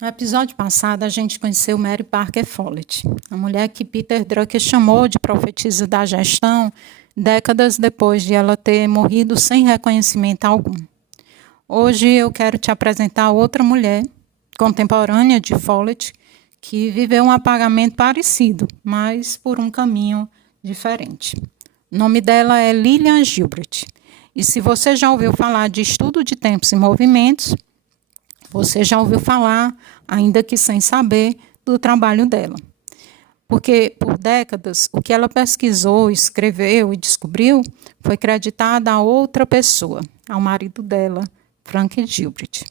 No episódio passado, a gente conheceu Mary Parker Follett, a mulher que Peter Drucker chamou de profetisa da gestão, décadas depois de ela ter morrido sem reconhecimento algum. Hoje eu quero te apresentar outra mulher, contemporânea de Follett, que viveu um apagamento parecido, mas por um caminho diferente. O nome dela é Lillian Gilbert. E se você já ouviu falar de estudo de tempos e movimentos, você já ouviu falar, ainda que sem saber, do trabalho dela. Porque, por décadas, o que ela pesquisou, escreveu e descobriu foi creditado a outra pessoa, ao marido dela, Frank Gilbert.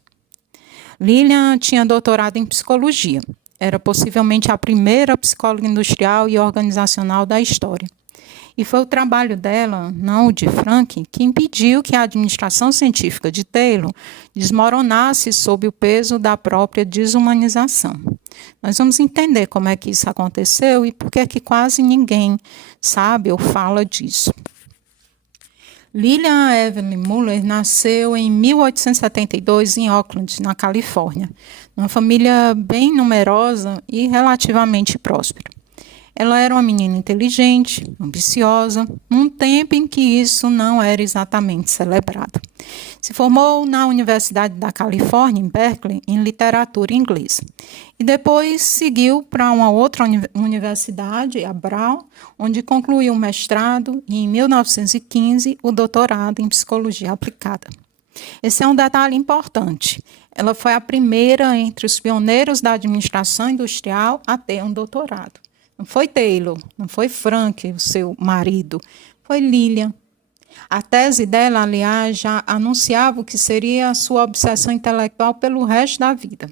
Lillian tinha doutorado em psicologia. Era possivelmente a primeira psicóloga industrial e organizacional da história. E foi o trabalho dela, não o de Frank, que impediu que a administração científica de Taylor desmoronasse sob o peso da própria desumanização. Nós vamos entender como é que isso aconteceu e por que é que quase ninguém sabe ou fala disso. Lillian Evelyn Muller nasceu em 1872 em Oakland, na Califórnia, numa família bem numerosa e relativamente próspera. Ela era uma menina inteligente, ambiciosa, num tempo em que isso não era exatamente celebrado. Se formou na Universidade da Califórnia, em Berkeley, em literatura inglesa. E depois seguiu para uma outra universidade, a Brown, onde concluiu o mestrado e, em 1915, o doutorado em psicologia aplicada. Esse é um detalhe importante. Ela foi a primeira entre os pioneiros da administração industrial a ter um doutorado. Não foi Taylor, não foi Frank, o seu marido, foi Lillian. A tese dela, aliás, já anunciava o que seria a sua obsessão intelectual pelo resto da vida.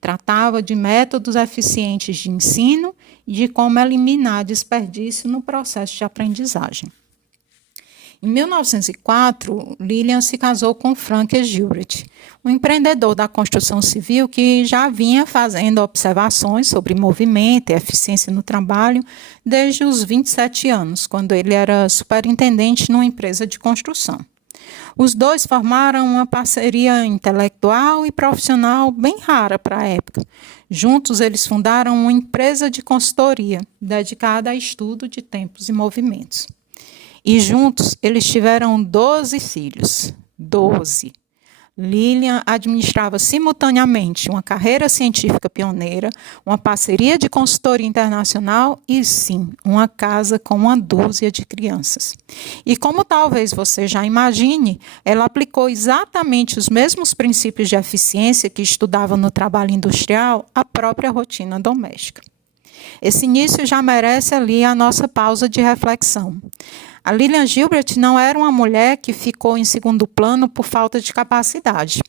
Tratava de métodos eficientes de ensino e de como eliminar desperdício no processo de aprendizagem. Em 1904, Lillian se casou com Frank Gilbert, um empreendedor da construção civil que já vinha fazendo observações sobre movimento e eficiência no trabalho desde os 27 anos, quando ele era superintendente numa empresa de construção. Os dois formaram uma parceria intelectual e profissional bem rara para a época. Juntos, eles fundaram uma empresa de consultoria dedicada a estudo de tempos e movimentos. E juntos eles tiveram 12 filhos. 12. Lillian administrava simultaneamente uma carreira científica pioneira, uma parceria de consultoria internacional e, sim, uma casa com uma dúzia de crianças. E como talvez você já imagine, ela aplicou exatamente os mesmos princípios de eficiência que estudava no trabalho industrial à própria rotina doméstica. Esse início já merece ali a nossa pausa de reflexão. A Lillian Gilbert não era uma mulher que ficou em segundo plano por falta de capacidade.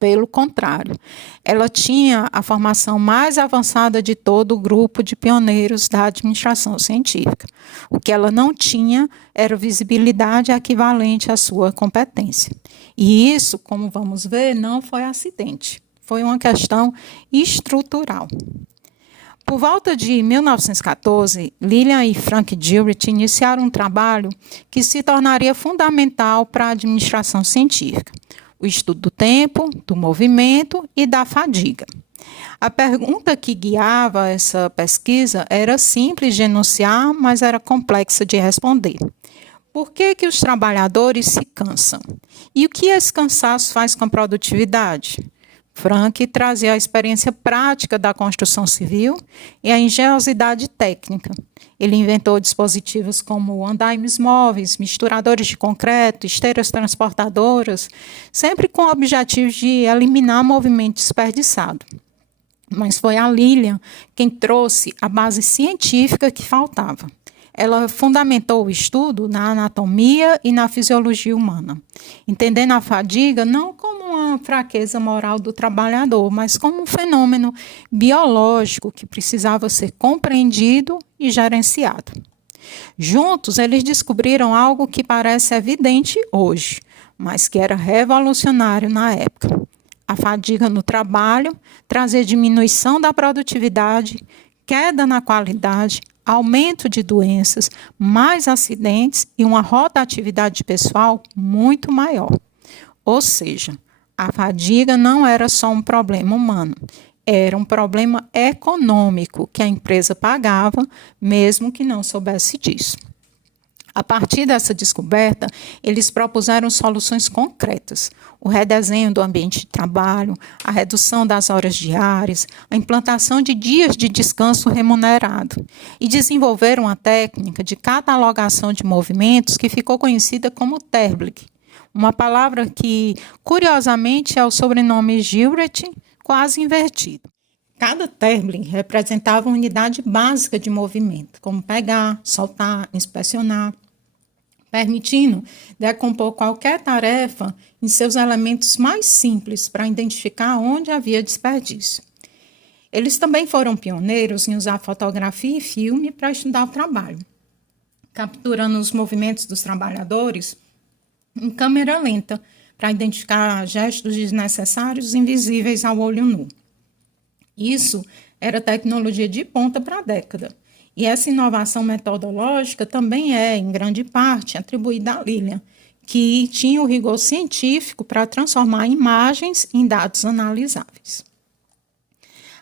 Pelo contrário, ela tinha a formação mais avançada de todo o grupo de pioneiros da administração científica. O que ela não tinha era visibilidade equivalente à sua competência. E isso, como vamos ver, não foi acidente. Foi uma questão estrutural. Por volta de 1914, Lillian e Frank Gilbert iniciaram um trabalho que se tornaria fundamental para a administração científica: o estudo do tempo, do movimento e da fadiga. A pergunta que guiava essa pesquisa era simples de enunciar, mas era complexa de responder. Por que os trabalhadores se cansam? E o que esse cansaço faz com a produtividade? Frank trazia a experiência prática da construção civil e a engenhosidade técnica. Ele inventou dispositivos como andaimes móveis, misturadores de concreto, esteiras transportadoras, sempre com o objetivo de eliminar movimento desperdiçado. Mas foi a Lillian quem trouxe a base científica que faltava. Ela fundamentou o estudo na anatomia e na fisiologia humana, entendendo a fadiga não como uma fraqueza moral do trabalhador, mas como um fenômeno biológico que precisava ser compreendido e gerenciado. Juntos, eles descobriram algo que parece evidente hoje, mas que era revolucionário na época. A fadiga no trabalho trazia diminuição da produtividade, queda na qualidade, aumento de doenças, mais acidentes e uma rotatividade pessoal muito maior. Ou seja, A fadiga não era só um problema humano, era um problema econômico que a empresa pagava, mesmo que não soubesse disso. A partir dessa descoberta, eles propuseram soluções concretas: o redesenho do ambiente de trabalho, a redução das horas diárias, a implantação de dias de descanso remunerado, e desenvolveram uma técnica de catalogação de movimentos que ficou conhecida como Terblick, uma palavra que, curiosamente, é o sobrenome Gilbert, quase invertido. Cada Terblick representava uma unidade básica de movimento, como pegar, soltar, inspecionar, permitindo decompor qualquer tarefa em seus elementos mais simples para identificar onde havia desperdício. Eles também foram pioneiros em usar fotografia e filme para estudar o trabalho, capturando os movimentos dos trabalhadores em câmera lenta para identificar gestos desnecessários invisíveis ao olho nu. Isso era tecnologia de ponta para a década. E essa inovação metodológica também é, em grande parte, atribuída a Lilian, que tinha o rigor científico para transformar imagens em dados analisáveis.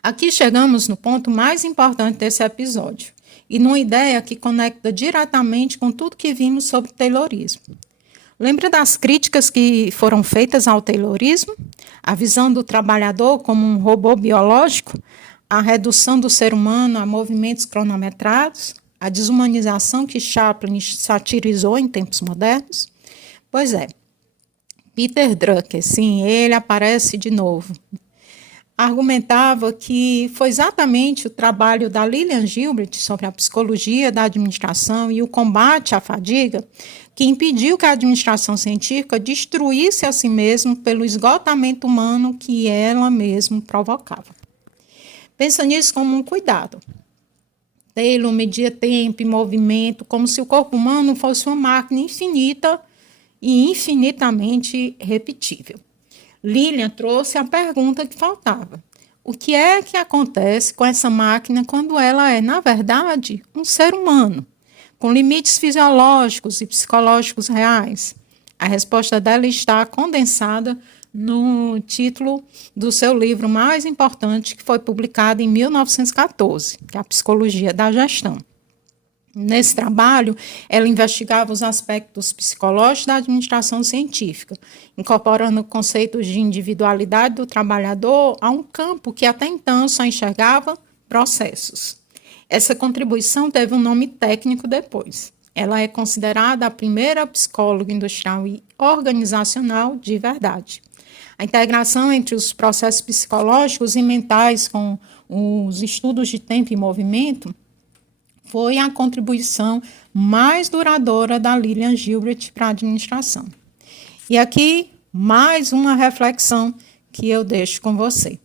Aqui chegamos no ponto mais importante desse episódio, e numa ideia que conecta diretamente com tudo que vimos sobre Taylorismo. Lembra das críticas que foram feitas ao Taylorismo? A visão do trabalhador como um robô biológico, a redução do ser humano a movimentos cronometrados, a desumanização que Chaplin satirizou em tempos modernos? Pois é, Peter Drucker, sim, ele aparece de novo. Argumentava que foi exatamente o trabalho da Lilian Gilbert sobre a psicologia da administração e o combate à fadiga que impediu que a administração científica destruísse a si mesma pelo esgotamento humano que ela mesma provocava. Pensa nisso como um cuidado. Taylor media tempo e movimento como se o corpo humano fosse uma máquina infinita e infinitamente repetível. Lilian trouxe a pergunta que faltava. O que é que acontece com essa máquina quando ela é, na verdade, um ser humano, com limites fisiológicos e psicológicos reais? A resposta dela está condensada no título do seu livro mais importante, que foi publicado em 1914, que é A Psicologia da Gestão. Nesse trabalho, ela investigava os aspectos psicológicos da administração científica, incorporando conceitos de individualidade do trabalhador a um campo que até então só enxergava processos. Essa contribuição teve um nome técnico depois. Ela é considerada a primeira psicóloga industrial e organizacional de verdade. A integração entre os processos psicológicos e mentais com os estudos de tempo e movimento foi a contribuição mais duradoura da Lilian Gilbert para a administração. E aqui, mais uma reflexão que eu deixo com você.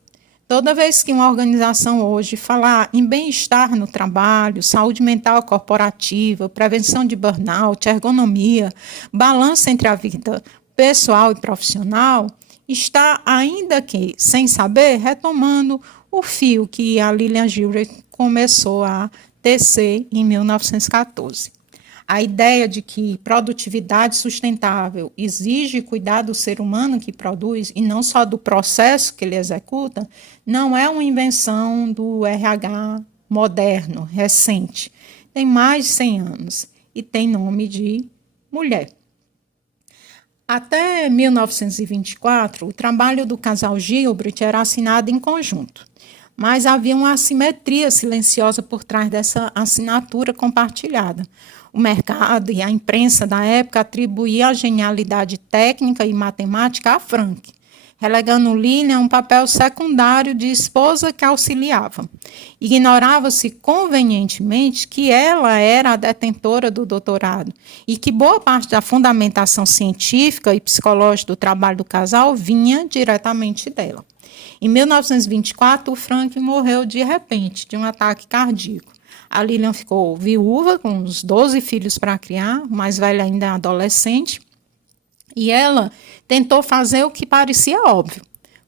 Toda vez que uma organização hoje falar em bem-estar no trabalho, saúde mental corporativa, prevenção de burnout, ergonomia, balanço entre a vida pessoal e profissional, está, ainda que sem saber, retomando o fio que a Lilian Gilbert começou a tecer em 1914. A ideia de que produtividade sustentável exige cuidar do ser humano que produz e não só do processo que ele executa, não é uma invenção do RH moderno, recente. Tem mais de 100 anos e tem nome de mulher. Até 1924, o trabalho do casal Gilbert era assinado em conjunto. Mas havia uma assimetria silenciosa por trás dessa assinatura compartilhada. O mercado e a imprensa da época atribuíam a genialidade técnica e matemática a Frank, relegando Lilian a um papel secundário de esposa que auxiliava. Ignorava-se convenientemente que ela era a detentora do doutorado e que boa parte da fundamentação científica e psicológica do trabalho do casal vinha diretamente dela. Em 1924, o Frank morreu de repente, de um ataque cardíaco. A Lilian ficou viúva, com uns 12 filhos para criar, o mais velho ainda adolescente, e ela tentou fazer o que parecia óbvio: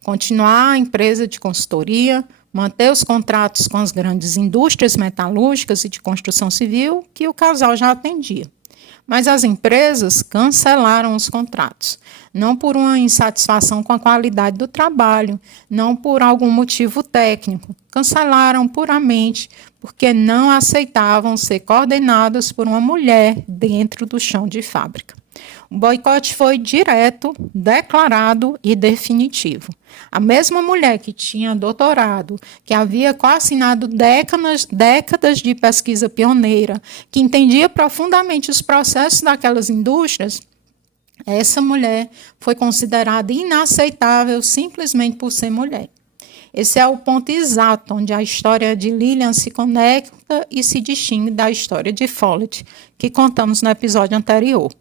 continuar a empresa de consultoria, manter os contratos com as grandes indústrias metalúrgicas e de construção civil que o casal já atendia. Mas as empresas cancelaram os contratos, não por uma insatisfação com a qualidade do trabalho, não por algum motivo técnico. Cancelaram puramente porque não aceitavam ser coordenadas por uma mulher dentro do chão de fábrica. O boicote foi direto, declarado e definitivo. A mesma mulher que tinha doutorado, que havia coassinado décadas de pesquisa pioneira, que entendia profundamente os processos daquelas indústrias, essa mulher foi considerada inaceitável simplesmente por ser mulher. Esse é o ponto exato onde a história de Lillian se conecta e se distingue da história de Follett, que contamos no episódio anterior.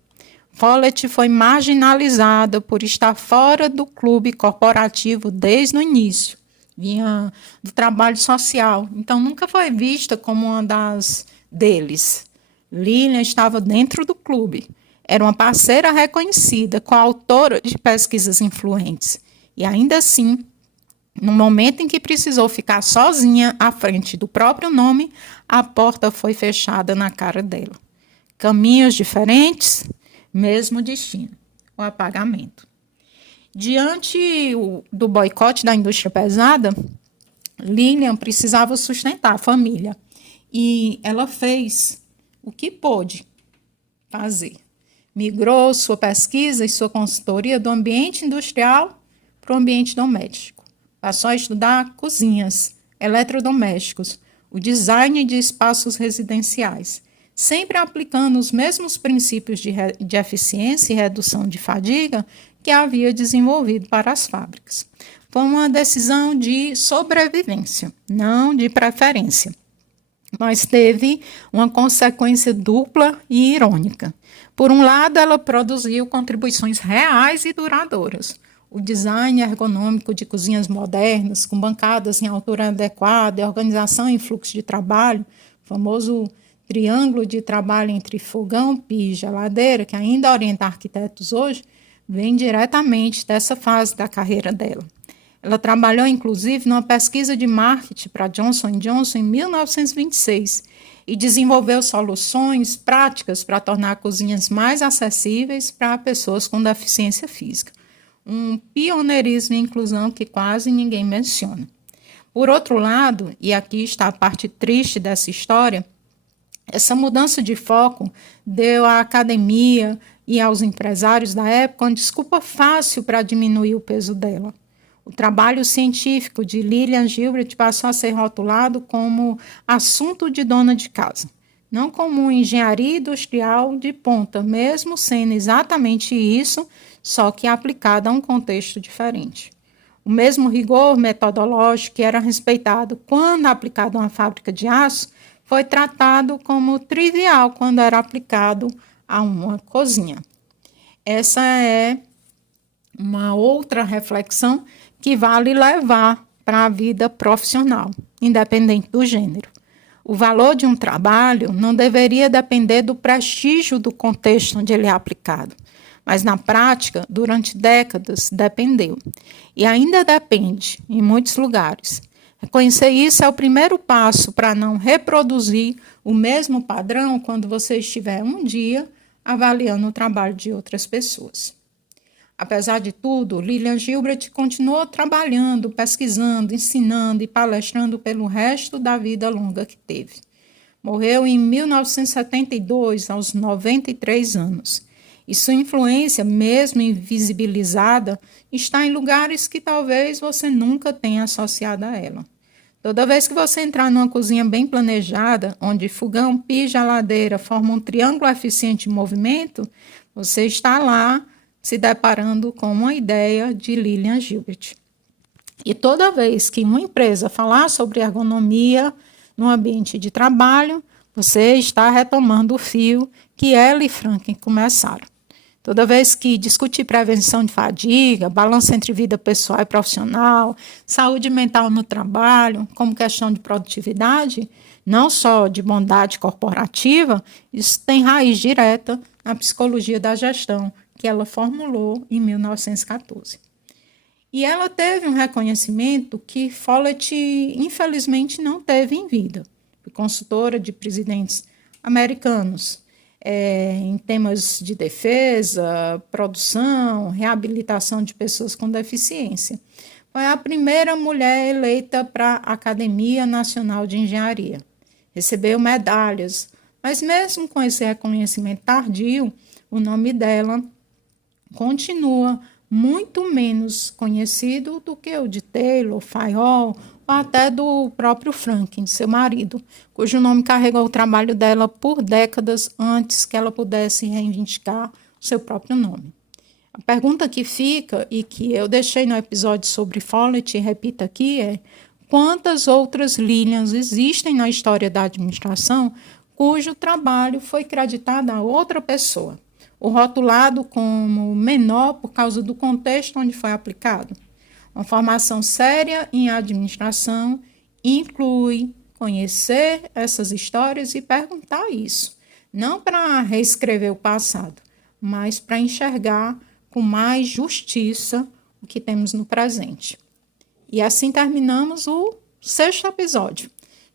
Follett foi marginalizada por estar fora do clube corporativo desde o início, vinha do trabalho social, então nunca foi vista como uma das deles. Lillian estava dentro do clube, era uma parceira reconhecida, coautora de pesquisas influentes, e ainda assim, no momento em que precisou ficar sozinha à frente do próprio nome, a porta foi fechada na cara dela. Caminhos diferentes, mesmo destino, o apagamento. Diante do boicote da indústria pesada, Lillian precisava sustentar a família e ela fez o que pôde fazer. Migrou sua pesquisa e sua consultoria do ambiente industrial para o ambiente doméstico. Passou a estudar cozinhas, eletrodomésticos, o design de espaços residenciais, sempre aplicando os mesmos princípios de eficiência e redução de fadiga que havia desenvolvido para as fábricas. Foi uma decisão de sobrevivência, não de preferência, mas teve uma consequência dupla e irônica. Por um lado, ela produziu contribuições reais e duradouras. O design ergonômico de cozinhas modernas, com bancadas em altura adequada e organização em fluxo de trabalho, o famoso triângulo de trabalho entre fogão, pia e geladeira, que ainda orienta arquitetos hoje, vem diretamente dessa fase da carreira dela. Ela trabalhou, inclusive, numa pesquisa de marketing para Johnson & Johnson em 1926 e desenvolveu soluções práticas para tornar cozinhas mais acessíveis para pessoas com deficiência física. Um pioneirismo em inclusão que quase ninguém menciona. Por outro lado, e aqui está a parte triste dessa história, essa mudança de foco deu à academia e aos empresários da época uma desculpa fácil para diminuir o peso dela. O trabalho científico de Lillian Gilbert passou a ser rotulado como assunto de dona de casa, não como engenharia industrial de ponta, mesmo sendo exatamente isso, só que aplicado a um contexto diferente. O mesmo rigor metodológico que era respeitado quando aplicado a uma fábrica de aço foi tratado como trivial quando era aplicado a uma cozinha. Essa é uma outra reflexão que vale levar para a vida profissional, independente do gênero. O valor de um trabalho não deveria depender do prestígio do contexto onde ele é aplicado, mas na prática, durante décadas, dependeu. E ainda depende, em muitos lugares. Reconhecer isso é o primeiro passo para não reproduzir o mesmo padrão quando você estiver um dia avaliando o trabalho de outras pessoas. Apesar de tudo, Lillian Gilbert continuou trabalhando, pesquisando, ensinando e palestrando pelo resto da vida longa que teve. Morreu em 1972, aos 93 anos. E sua influência, mesmo invisibilizada, está em lugares que talvez você nunca tenha associado a ela. Toda vez que você entrar numa cozinha bem planejada, onde fogão, pia e geladeira formam um triângulo eficiente de movimento, você está lá se deparando com uma ideia de Lillian Gilbert. E toda vez que uma empresa falar sobre ergonomia no ambiente de trabalho, você está retomando o fio que ela e Franklin começaram. Toda vez que discutir prevenção de fadiga, balanço entre vida pessoal e profissional, saúde mental no trabalho, como questão de produtividade, não só de bondade corporativa, isso tem raiz direta na psicologia da gestão, que ela formulou em 1914. E ela teve um reconhecimento que Follett, infelizmente, não teve em vida. Foi consultora de presidentes americanos. em temas de defesa, produção, reabilitação de pessoas com deficiência. Foi a primeira mulher eleita para a Academia Nacional de Engenharia. Recebeu medalhas, mas mesmo com esse reconhecimento tardio, o nome dela continua muito menos conhecido do que o de Taylor, Fayol, ou até do próprio Franklin, seu marido, cujo nome carregou o trabalho dela por décadas antes que ela pudesse reivindicar o seu próprio nome. A pergunta que fica, e que eu deixei no episódio sobre Follett e repito aqui, é: quantas outras Lillians existem na história da administração cujo trabalho foi creditado a outra pessoa, ou rotulado como menor por causa do contexto onde foi aplicado? Uma formação séria em administração inclui conhecer essas histórias e perguntar isso, não para reescrever o passado, mas para enxergar com mais justiça o que temos no presente. E assim terminamos o 6º episódio.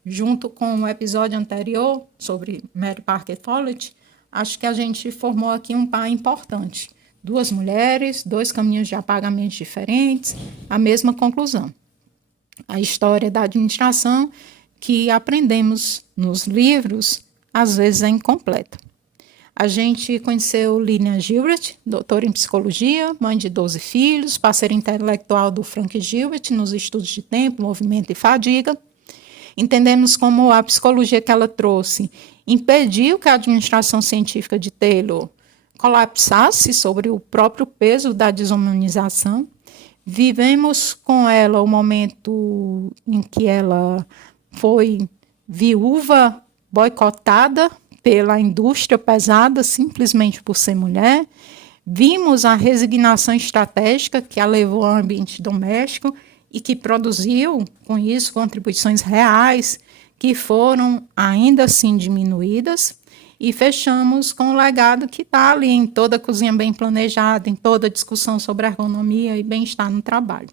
Junto com o episódio anterior sobre Mary Parker Follett, acho que a gente formou aqui um par importante. 2 mulheres, 2 caminhos de apagamento diferentes, a mesma conclusão. A história da administração que aprendemos nos livros, às vezes é incompleta. A gente conheceu Lillian Gilbert, doutora em psicologia, mãe de 12 filhos, parceira intelectual do Frank Gilbert nos estudos de tempo, movimento e fadiga. Entendemos como a psicologia que ela trouxe impediu que a administração científica de Taylor colapsasse sobre o próprio peso da desumanização. Vivemos com ela o momento em que ela foi viúva, boicotada pela indústria pesada, simplesmente por ser mulher. Vimos a resignação estratégica que a levou ao ambiente doméstico e que produziu, com isso, contribuições reais que foram ainda assim diminuídas. E fechamos com o legado que está ali em toda a cozinha bem planejada, em toda a discussão sobre ergonomia e bem-estar no trabalho.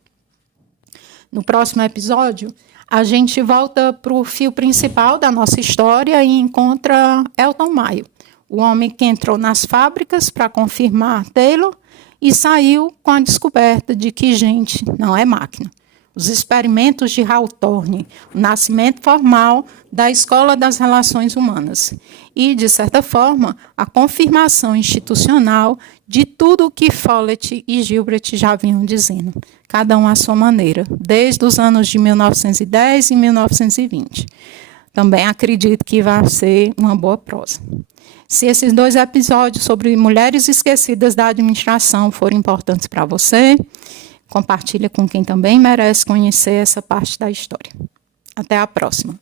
No próximo episódio, a gente volta para o fio principal da nossa história e encontra Elton Mayo, o homem que entrou nas fábricas para confirmar Taylor e saiu com a descoberta de que gente não é máquina. Os experimentos de Hawthorne, o nascimento formal da Escola das Relações Humanas e, de certa forma, a confirmação institucional de tudo o que Follett e Gilbert já vinham dizendo, cada um à sua maneira, desde os anos de 1910 e 1920. Também acredito que vai ser uma boa prosa. Se esses 2 episódios sobre mulheres esquecidas da administração forem importantes para você, compartilha com quem também merece conhecer essa parte da história. Até a próxima.